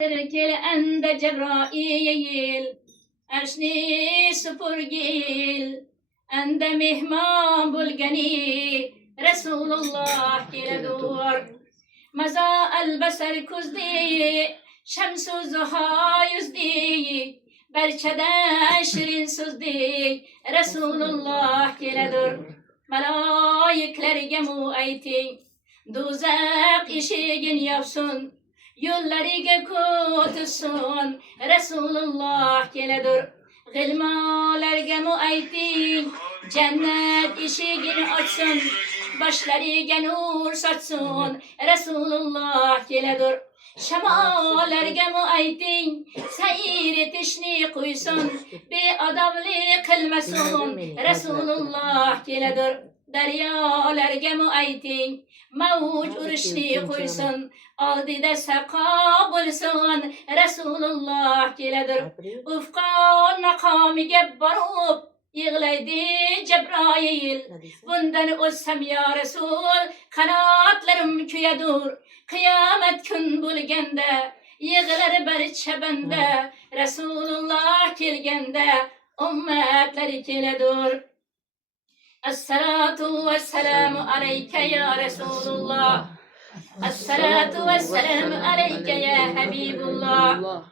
Terkel ende Cebrail, Erşni süpürgil, ende mihman bulgani, Resulullah geledur. Maza elbeser kuzdi, şemsu zuha yüzdi, Berçeden şirin suzdi, Resulullah geledur. Melaikler gemu eyti, Duzak işigin yapsın, Yollarıga kutusun, Resulullah geledur. Gılmalarga mu ayting, Cennet işigini açsın, Başlarıga nur saçsın, Resulullah geledur. Şemalarga mu ayting, Seyir etişni kuysun, Beadabli kılmasın, Resulullah geledur. Deryalarga mu ayting, Mavj uruşni kuysun, Aldida saqa bulsun, Resulullah geledir. Ufqa nakamiga barup, Yığlaydı Cebrail. Bundan olsam ya Resul, Kanatlarım küyedur. Kıyamet gün bulganda, Yığlar barça bende, Resulullah kelgende, Ümmetleri geledir. Esselatu vesselamu aleyke ya Resulullah. Esselatu vesselamu aleyke ya Habibullah.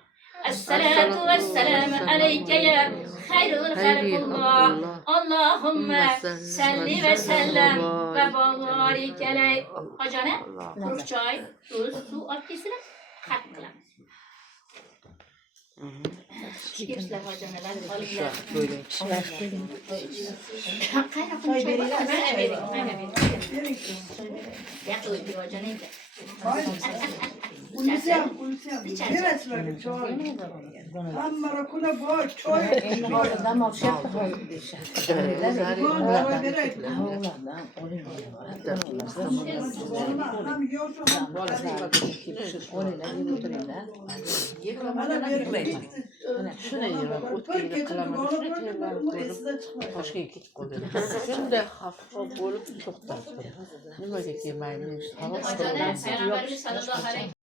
Esselatu vesselamu aleyke ya hayrul halkullah. Allahümme salli ve sellem ve barik aleyh. Hocane, kuru çay, tuz, su at kesine, kat kılan. Şükürsler hocaneler, alimler. Böyle. Kaynakın çay var, ben vereyim. Ya öldü hocaneydi. Ulusam. Neresi var çoğu? Amma rakuna boş çoğu. Dama şapka oldu. Şimdi hafif olup çok tatlı. Ne böyle yemeğimiz? Peygamberimiz sallallahu aleyhi